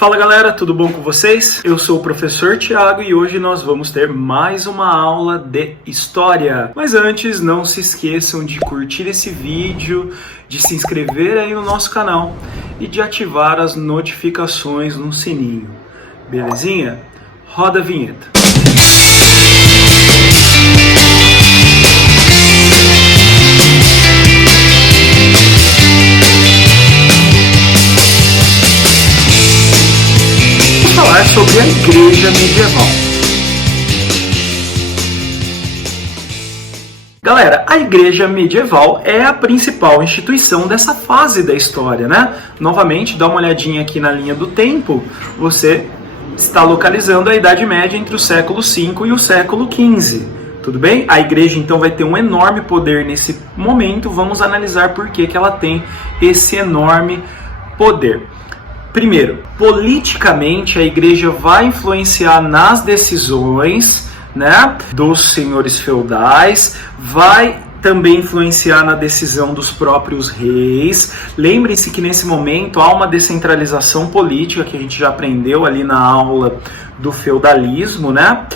Fala galera, tudo bom com vocês? Eu sou o professor Thiago e hoje nós vamos ter mais uma aula de História. Mas antes, não se esqueçam de curtir esse vídeo, de se inscrever aí no nosso canal e de ativar as notificações no sininho. Belezinha? Roda a vinheta. Falar sobre a Igreja Medieval. Galera, a Igreja Medieval é a principal instituição dessa fase da história, né? Novamente, dá uma olhadinha aqui na linha do tempo, você está localizando a Idade Média entre o século V e o século XV. Tudo bem? A Igreja então vai ter um enorme poder nesse momento, vamos analisar por que ela tem esse enorme poder. Primeiro, politicamente a Igreja vai influenciar nas decisões, né, dos senhores feudais, vai também influenciar na decisão dos próprios reis. Lembrem-se que nesse momento há uma descentralização política que a gente já aprendeu ali na aula do feudalismo, né?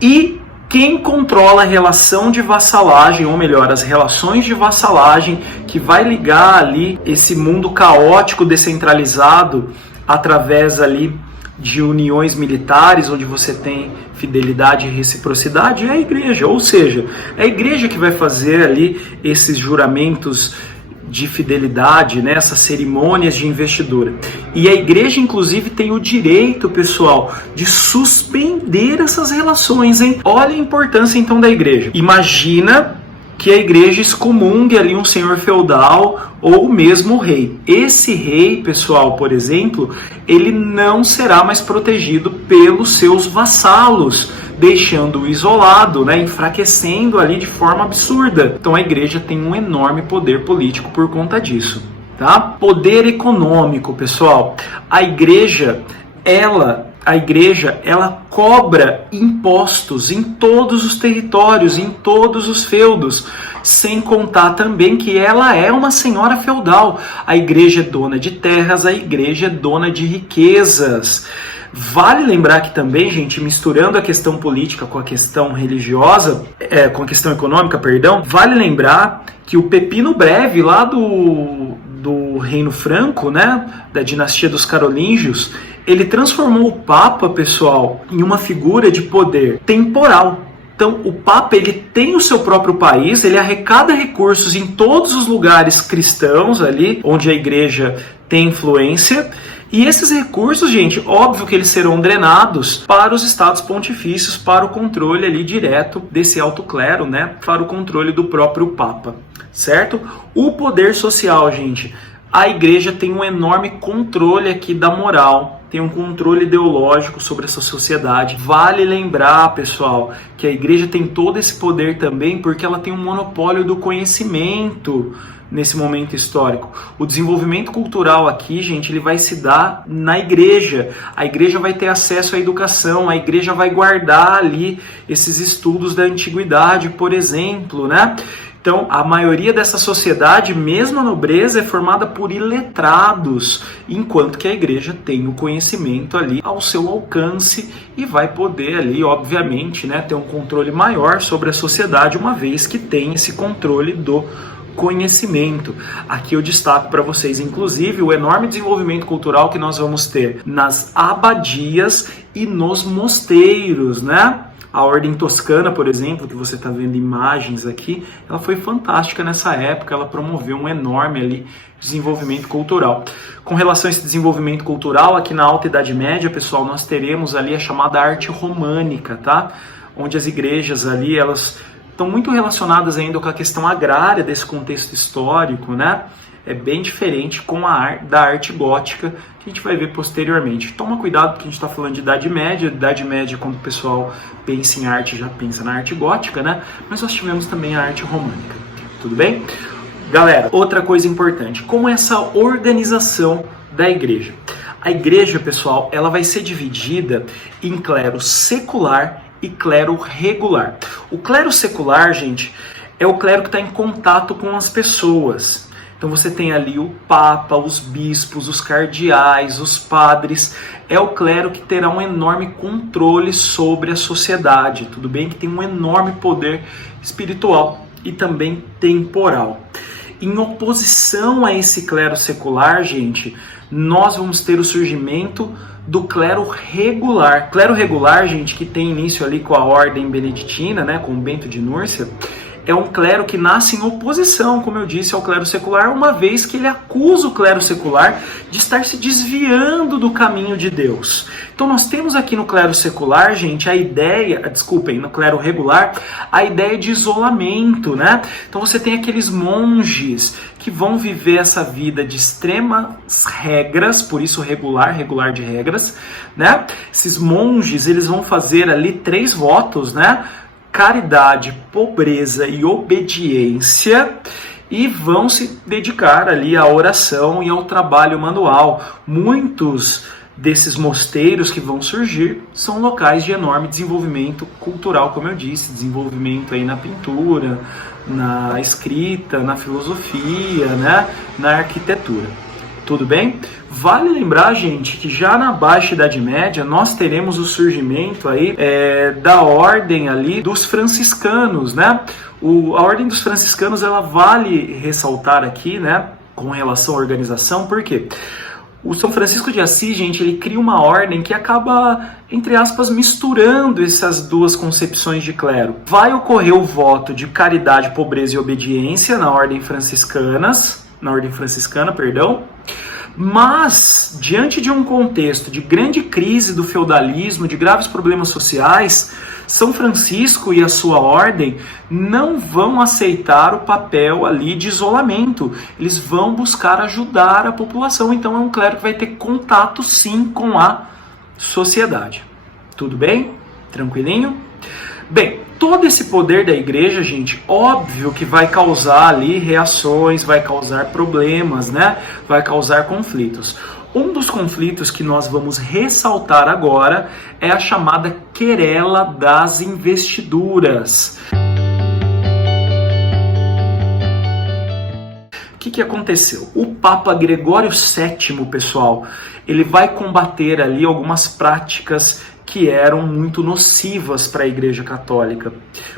E quem controla a relação de vassalagem, ou melhor, as relações de vassalagem, que vai ligar ali esse mundo caótico descentralizado através ali de uniões militares, onde você tem fidelidade e reciprocidade, é a Igreja. Ou seja, é a Igreja que vai fazer ali esses juramentos de fidelidade, né, essas cerimônias de investidura. E a Igreja, inclusive, tem o direito, pessoal, de suspender essas relações, hein? Olha a importância, então, da Igreja. Imagina que a Igreja excomungue ali um senhor feudal ou mesmo o rei. Esse rei, pessoal, por exemplo, ele não será mais protegido pelos seus vassalos, deixando-o isolado, né, enfraquecendo ali de forma absurda. Então a Igreja tem um enorme poder político por conta disso, tá? Poder econômico, pessoal. A Igreja, ela cobra impostos em todos os territórios, em todos os feudos, sem contar também que ela é uma senhora feudal. A Igreja é dona de terras, a Igreja é dona de riquezas. Vale lembrar que também, gente, misturando a questão política com a questão religiosa, com a questão econômica, perdão, vale lembrar que o Pepino Breve, lá do Reino Franco, né, da dinastia dos Carolíngios, ele transformou o Papa, pessoal, em uma figura de poder temporal. Então, o Papa, ele tem o seu próprio país, ele arrecada recursos em todos os lugares cristãos ali, onde a Igreja tem influência. E esses recursos, gente, óbvio que eles serão drenados para os estados pontifícios, para o controle ali direto desse alto clero, né, para o controle do próprio Papa, certo? O poder social, gente, a Igreja tem um enorme controle aqui da moral, tem um controle ideológico sobre essa sociedade. Vale lembrar, pessoal, que a Igreja tem todo esse poder também porque ela tem um monopólio do conhecimento nesse momento histórico. O desenvolvimento cultural aqui, gente, ele vai se dar na Igreja. A Igreja vai ter acesso à educação, a Igreja vai guardar ali esses estudos da antiguidade, por exemplo, né? Então, a maioria dessa sociedade, mesmo a nobreza, é formada por iletrados, enquanto que a Igreja tem o conhecimento ali ao seu alcance e vai poder ali, obviamente, né, ter um controle maior sobre a sociedade, uma vez que tem esse controle do conhecimento. Aqui eu destaco para vocês, inclusive, o enorme desenvolvimento cultural que nós vamos ter nas abadias e nos mosteiros, né? A Ordem Toscana, por exemplo, que você está vendo imagens aqui, ela foi fantástica nessa época, ela promoveu um enorme ali desenvolvimento cultural. Com relação a esse desenvolvimento cultural, aqui na Alta Idade Média, pessoal, nós teremos ali a chamada arte românica, tá? Onde as igrejas ali, elas estão muito relacionadas ainda com a questão agrária desse contexto histórico, né? É bem diferente com da arte gótica, que a gente vai ver posteriormente. Toma cuidado porque a gente está falando de Idade Média, quando o pessoal pensa em arte, já pensa na arte gótica, né? Mas nós tivemos também a arte românica, tudo bem? Galera, outra coisa importante, como essa organização da Igreja. A Igreja, pessoal, ela vai ser dividida em clero secular e clero regular. O clero secular, gente, é o clero que está em contato com as pessoas. Então você tem ali o Papa, os bispos, os cardeais, os padres. É o clero que terá um enorme controle sobre a sociedade. Tudo bem que tem um enorme poder espiritual e também temporal. Em oposição a esse clero secular, gente, nós vamos ter o surgimento do clero regular. Clero regular, gente, que tem início ali com a ordem beneditina, né, com Bento de Núrcia, é um clero que nasce em oposição, como eu disse, ao clero secular, uma vez que ele acusa o clero secular de estar se desviando do caminho de Deus. Então nós temos aqui no clero secular, gente, no clero regular, a ideia de isolamento, né? Então você tem aqueles monges que vão viver essa vida de extremas regras, por isso regular de regras, né? Esses monges, eles vão fazer ali 3 votos, né? Caridade, pobreza e obediência, e vão se dedicar ali à oração e ao trabalho manual. Muitos desses mosteiros que vão surgir são locais de enorme desenvolvimento cultural, como eu disse, desenvolvimento aí na pintura, na escrita, na filosofia, né, na arquitetura. Tudo bem? Vale lembrar, gente, que já na Baixa Idade Média nós teremos o surgimento aí da ordem ali dos franciscanos, né? A ordem dos franciscanos, ela vale ressaltar aqui, né, com relação à organização, por quê? O São Francisco de Assis, gente, ele cria uma ordem que acaba, entre aspas, misturando essas duas concepções de clero. Vai ocorrer o voto de caridade, pobreza e obediência na ordem franciscana, mas, diante de um contexto de grande crise do feudalismo, de graves problemas sociais, São Francisco e a sua ordem não vão aceitar o papel ali de isolamento. Eles vão buscar ajudar a população. Então é um clero que vai ter contato sim com a sociedade. Tudo bem? Tranquilinho? Bem, todo esse poder da igreja, gente, óbvio que vai causar ali reações, vai causar problemas, né? Vai causar conflitos. Um dos conflitos que nós vamos ressaltar agora é a chamada querela das investiduras. O que aconteceu? O Papa Gregório VII, pessoal, ele vai combater ali algumas práticas que eram muito nocivas para a Igreja Católica,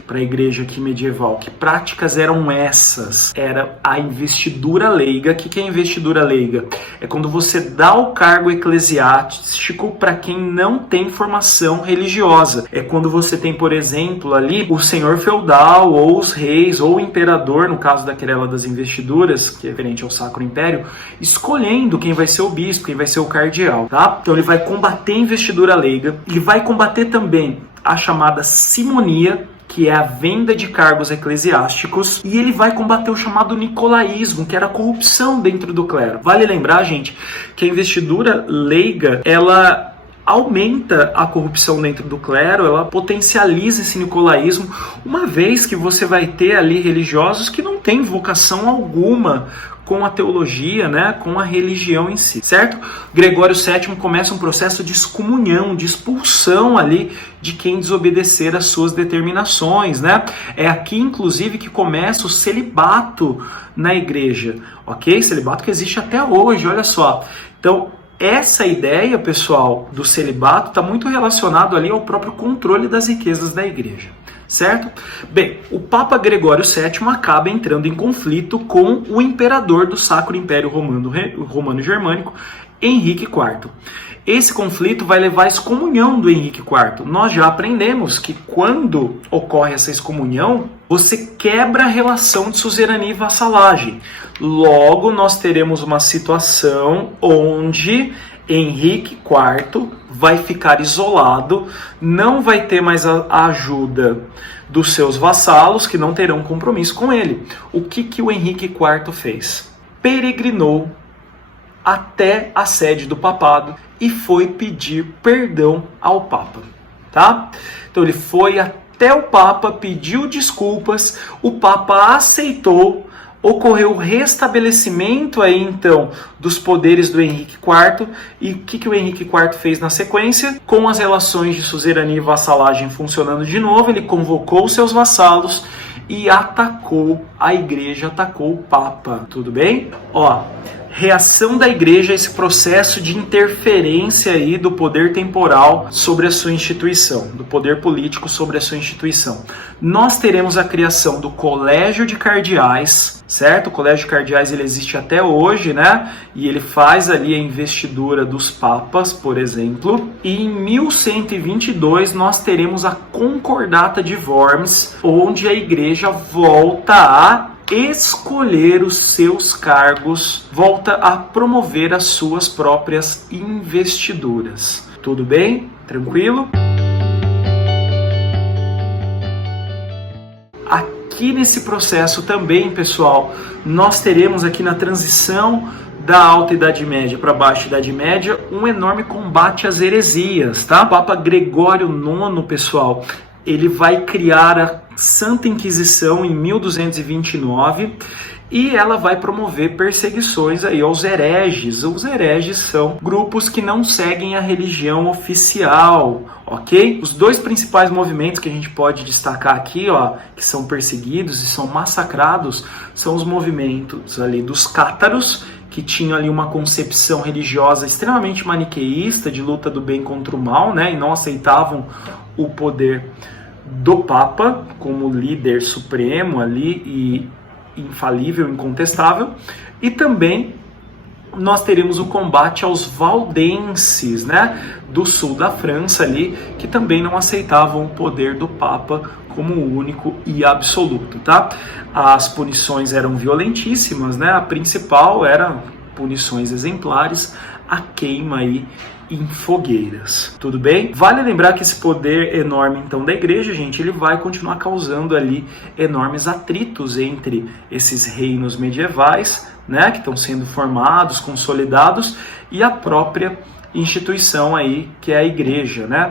para a Igreja aqui medieval. Que práticas eram essas? Era a investidura leiga. O que é investidura leiga? É quando você dá o cargo eclesiástico para quem não tem formação religiosa. É quando você tem, por exemplo, ali o senhor feudal, ou os reis, ou o imperador, no caso da querela das investiduras, que é referente ao Sacro Império, escolhendo quem vai ser o bispo, quem vai ser o cardeal, tá? Então ele vai combater a investidura leiga, e vai combater também a chamada simonia, que é a venda de cargos eclesiásticos, e ele vai combater o chamado nicolaísmo, que era a corrupção dentro do clero. Vale lembrar, gente, que a investidura leiga, ela aumenta a corrupção dentro do clero, ela potencializa esse nicolaísmo, uma vez que você vai ter ali religiosos que não têm vocação alguma com a teologia, né, com a religião em si, certo? Gregório VII começa um processo de excomunhão, de expulsão ali de quem desobedecer às suas determinações, né? É aqui, inclusive, que começa o celibato na igreja, ok? Celibato que existe até hoje, olha só. Então, essa ideia, pessoal, do celibato está muito relacionado ali ao próprio controle das riquezas da igreja. Certo? Bem, o Papa Gregório VII acaba entrando em conflito com o imperador do Sacro Império Romano-Germânico, Henrique IV. Esse conflito vai levar à excomunhão do Henrique IV. Nós já aprendemos que quando ocorre essa excomunhão, você quebra a relação de suzerania e vassalagem. Logo, nós teremos uma situação onde Henrique IV vai ficar isolado, não vai ter mais a ajuda dos seus vassalos, que não terão compromisso com ele. O que o Henrique IV fez? Peregrinou até a sede do papado e foi pedir perdão ao Papa, tá? Então ele foi até o Papa, pediu desculpas, o Papa aceitou, ocorreu o restabelecimento aí então dos poderes do Henrique IV, e o que o Henrique IV fez na sequência? Com as relações de suzerania e vassalagem funcionando de novo, ele convocou seus vassalos e atacou a igreja, atacou o Papa, tudo bem? Ó, reação da igreja a esse processo de interferência aí do poder temporal sobre a sua instituição, do poder político sobre a sua instituição. Nós teremos a criação do Colégio de Cardeais, certo? O Colégio de Cardeais ele existe até hoje, né? E ele faz ali a investidura dos papas, por exemplo. E em 1122 nós teremos a Concordata de Worms, onde a igreja volta a escolher os seus cargos, volta a promover as suas próprias investiduras. Tudo bem? Tranquilo? Aqui nesse processo também, pessoal, nós teremos aqui na transição da Alta Idade Média para a Baixa Idade Média um enorme combate às heresias, tá? O Papa Gregório IX, pessoal, ele vai criar a Santa Inquisição em 1229 e ela vai promover perseguições aí aos hereges. Os hereges são grupos que não seguem a religião oficial, ok? Os dois principais movimentos que a gente pode destacar aqui, ó, que são perseguidos e são massacrados, são os movimentos ali dos cátaros, que tinham ali uma concepção religiosa extremamente maniqueísta de luta do bem contra o mal, né? E não aceitavam o poder do Papa como líder supremo ali e infalível, incontestável. E também nós teremos o combate aos valdenses, né, do sul da França ali, que também não aceitavam o poder do Papa como único e absoluto, tá? As punições eram violentíssimas, né? A principal era punições exemplares, a queima aí em fogueiras, tudo bem? Vale lembrar que esse poder enorme então da igreja, gente, ele vai continuar causando ali enormes atritos entre esses reinos medievais, né, que estão sendo formados, consolidados, e a própria instituição aí, que é a igreja, né?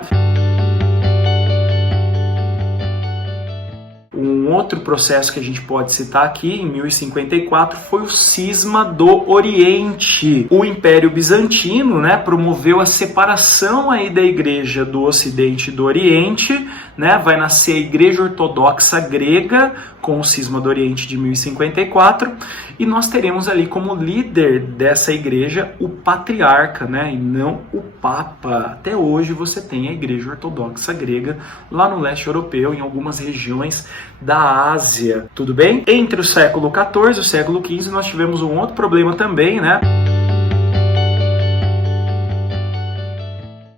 Um outro processo que a gente pode citar aqui, em 1054, foi o cisma do Oriente. O Império Bizantino, né, promoveu a separação aí da igreja do Ocidente e do Oriente, né, vai nascer a Igreja Ortodoxa Grega com o cisma do Oriente de 1054, e nós teremos ali como líder dessa igreja o patriarca, né, e não o Papa. Até hoje você tem a Igreja Ortodoxa Grega lá no leste europeu, em algumas regiões da Ásia, tudo bem? Entre o século XIV e o século XV nós tivemos um outro problema também, né?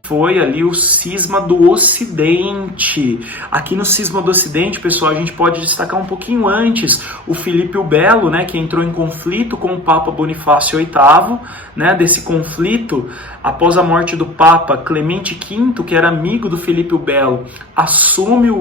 Foi ali o cisma do Ocidente. Aqui no cisma do Ocidente, pessoal, a gente pode destacar um pouquinho antes o Filipe o Belo, né, que entrou em conflito com o Papa Bonifácio VIII, né, desse conflito, após a morte do Papa Clemente V, que era amigo do Filipe o Belo, assume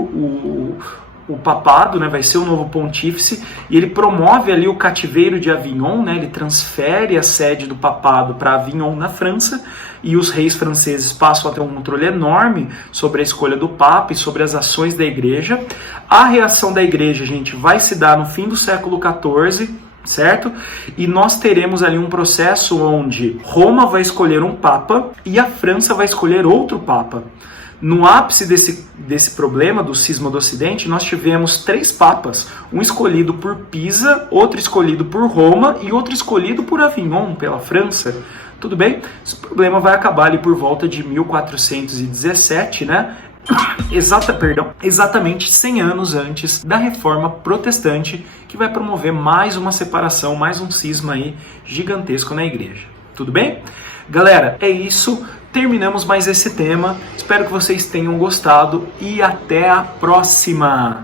o papado, né, vai ser o novo pontífice, e ele promove ali o cativeiro de Avignon, né, ele transfere a sede do papado para Avignon, na França, e os reis franceses passam a ter um controle enorme sobre a escolha do Papa e sobre as ações da igreja. A reação da igreja, gente, vai se dar no fim do século XIV, certo? E nós teremos ali um processo onde Roma vai escolher um Papa e a França vai escolher outro Papa. No ápice desse problema do cisma do Ocidente, nós tivemos 3 papas, um escolhido por Pisa, outro escolhido por Roma e outro escolhido por Avignon, pela França. Tudo bem? Esse problema vai acabar ali por volta de 1417, né? Exatamente 100 anos antes da Reforma Protestante, que vai promover mais uma separação, mais um cisma aí gigantesco na igreja. Tudo bem? Galera, é isso. Terminamos mais esse tema. Espero que vocês tenham gostado e até a próxima!